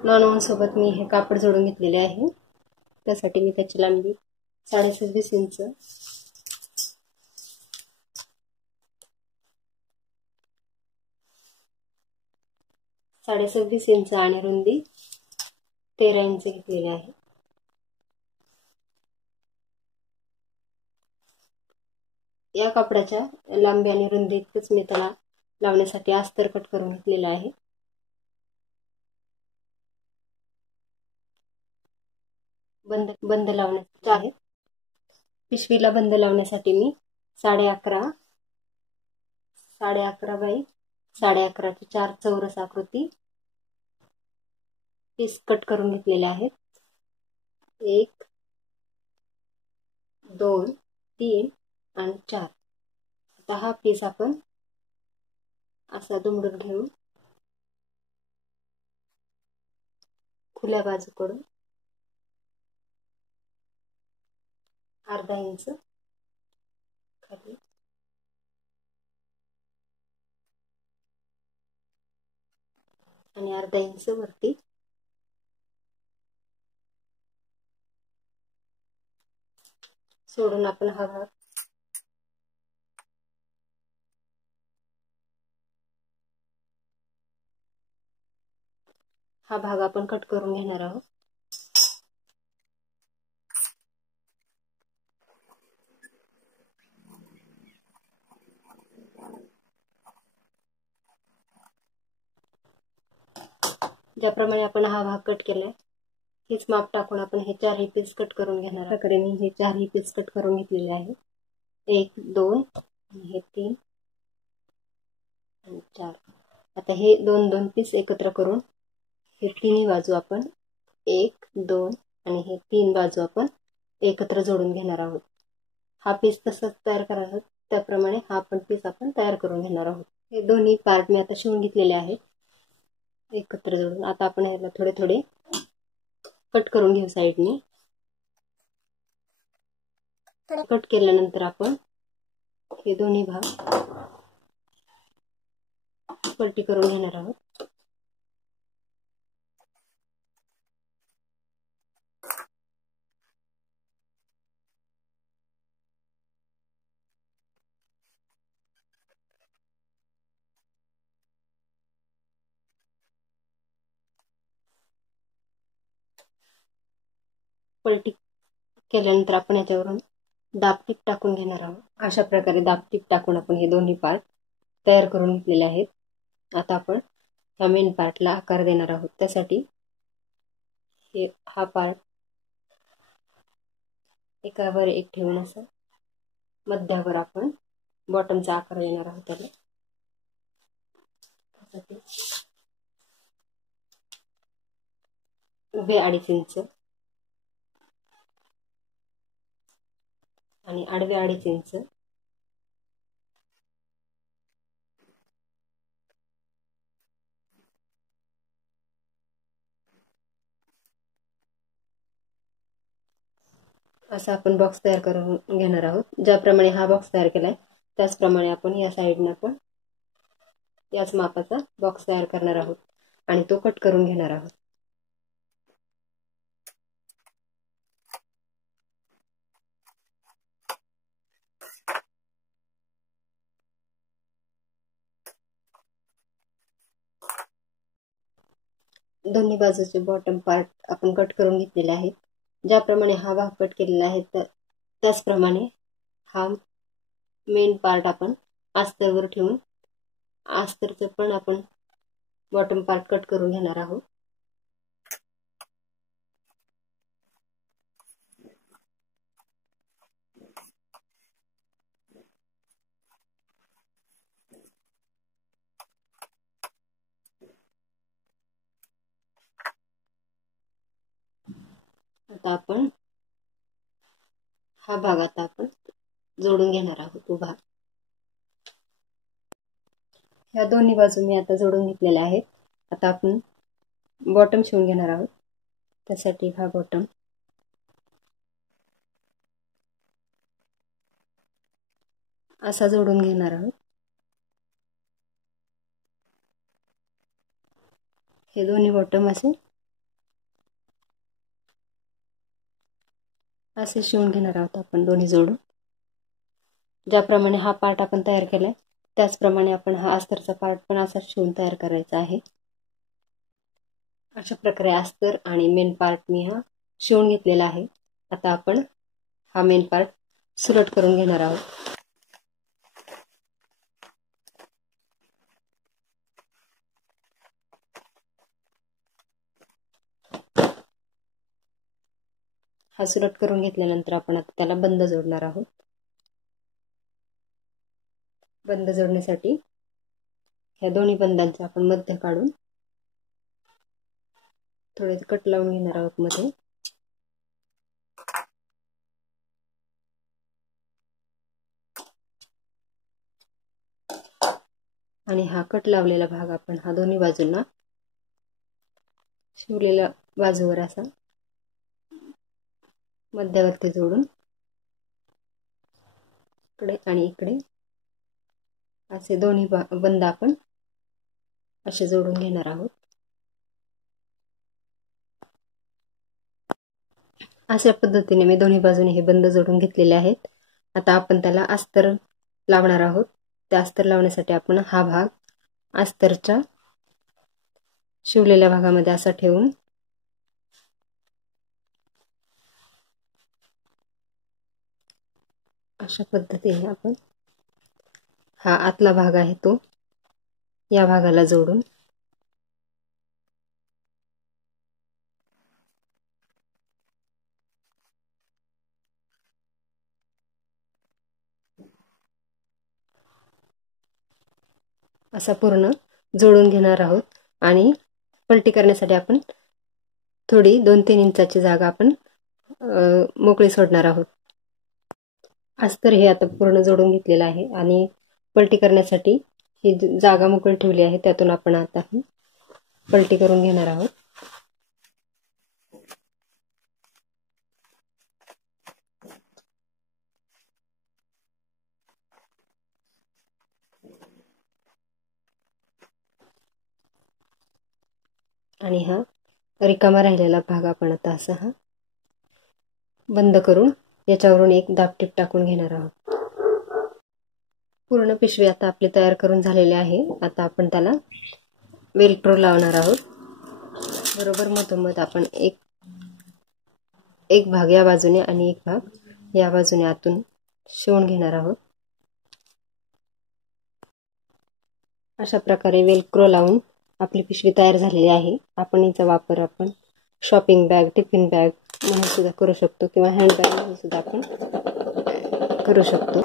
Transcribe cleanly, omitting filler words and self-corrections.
Non सोबत मी हे कापड जोडून घेतलेले आहे। त्यासाठी मी त्याची लांबी 26.5 इंच, 26.5 इंच आणि रुंदी 13 इंच घेतलेली आहे। या कापडाच्या लांबी आणि रुंदी इतकंच मी त्याला लावण्यासाठी अस्तर कट करून घेतलेला आहे। बंद लावण्यासाठी आहे। पिशवीला बंद लावण्यासाठी मी 11.5 बाय 11.5 ची 4 चौरस आकृती पीस कट करून घेतलेले आहेत। 1 2 3 आणि 4। आता हा पीस आपण असा दुमडून घेऊन खुल्या बाजूकडून अर्धा इंच खाली आणि अर्धा इंच वरती सोडून आपण हा भाग आपण कट करून घेणार आहोत। ज्याप्रमाणे आपण हा भाग कट केलाय हेच माप टाकून आपण हे 4 पीस कट करून घेणार आहोत। प्रकारे मी हे 4 पीस कट करून घेतलेले आहे। 1 2 आणि हे 3 आणि 4। आता हे 2 पीस एकत्र करून हे तिन्ही बाजू आपण 1 2 आणि हे 3 बाजू आपण एकत्र जोडून घेणार आहोत। हा पीस तसंच तयार करायचा त्याप्रमाणे हा पण पीस आपण तयार करून घेणार आहोत। हे दोन्ही पार्ट मी आता शिवून घेतलेले आहेत एकत्र जोडून। आता आपण याला थोडे थोडे कट करून घेऊ साइडनी। कट केल्यानंतर आपण हे दोन्ही भाग पलटी करून घेणार आहोत। पलटी केल्यानंतर आपण याच्यावरून दाबटीप टाकून घेणार आहोत। अशा प्रकारे दाबटीप टाकून आपण हे दोन्ही पार्ट तयार करून घेतलेले आहेत। आता आपण ह्या मेन पार्टला आकार देणार आहोत। त्यासाठी हा पार्ट एकावर एक ठेवून असं मध्यावर आपण बॉटमचा आकार देणार आहोत। त्याला 2.5 इंच आणि 2.5 इंच असा आपण बॉक्स तयार करून घेणार आहोत। ज्याप्रमाणे हा बॉक्स तयार केलाय त्याचप्रमाणे आपण या साइडने पण याच मापाचा बॉक्स तयार करणार आहोत आणि तो कट करून घेणार आहोत। दोन्ही बाजूचे बॉटम पार्ट आपण कट करून घेतलेले आहेत। ज्याप्रमाणे हा भाग कट केलेला आहे त्याचप्रमाणे हा मेन पार्ट आपण अस्तरवर ठेवून अस्तरचं पण आपण बॉटम पार्ट कट करून घेणार आहोत। आता आपण हा भाग आपण जोडून घेणार आहोत उभा। ह्या दोन्ही बाजू मी आता जोडून घेतलेल्या आहेत। आता आपण बॉटम शिवून घेणार आहोत। त्यासाठी हा बॉटम असा जोडून घेणार आहोत। हे दोन्ही बॉटम असे असे शिवून घेणार आहोत आपण दोन्ही जोडून. ज्याप्रमाणे हा पार्ट आपण तयार केलाय त्याचप्रमाणे आपण हा अस्तरचा पार्ट पण असा शिवून तयार करायचा आहे. अशा प्रकारे अस्तर आणि मेन पार्ट मी हा शिवून घेतलेला आहे. आता आपण हा मेन पार्ट सुलट करून घेणार आहोत. हा सुलट करून घेतल्यानंतर आपण आता त्याला बंद जोडणार आहोत. बंद जोडण्यासाठी ह्या दोन्ही बंदांचे आपण मध्य काढून थोडे कट लावून घेणार आहोत मध्ये. आणि हा कट लावलेला भाग आपण हा दोन्ही बाजूंना शिवलेल्या बाजूवर असा मध्यवर्ती जोडून इकडे आणि इकडे असे दोन्ही बंद आपण असे जोडून घेणार आहोत. अशा पद्धतीने मी दोन्ही बाजूने हे बंद जोडून घेतलेले आहेत. आता आपण त्याला अस्तर लावणार आहोत. त्या अस्तर लावण्यासाठी आपण हा भाग अस्तरच्या शिवलेल्या भागामध्ये असा ठेवून अशा पद्धतीने आपण हा आतला भाग आहे तो या भागाला जोडून असा पूर्ण जोडून घेणार आहोत. आणि पलटी करण्यासाठी आपण थोडी 2-3 इंचाची जागा आपण मोकळी सोडणार आहोत. अस्तर हे आता पूर्ण जोडून घेतलेलं आहे आणि पलटी करण्यासाठी ही जागा मोकळी ठेवली आहे, त्यातून आपण आता ही पलटी करून घेणार आहोत. आणि हा रिकामा राहिलेला भाग आपण आता असा हा बंद करून याच्यावरून एक दाबटीप टाकून घेणार आहोत. पूर्ण पिशवी आता आपली तयार करून झालेली आहे. आता आपण त्याला वेल्क्रो लावणार आहोत. बरोबर मधोमध आपण एक भाग या बाजूने आणि एक भाग या बाजूने आतून शिवून घेणार आहोत. अशा प्रकारे वेल्क्रो लावून आपली पिशवी तयार झालेली आहे. आपण याचा वापर आपण शॉपिंग बॅग, टिफिन बॅग म्हणून सुद्धा करू शकतो किंवा हँड बॅग म्हणून सुद्धा आपण करू शकतो.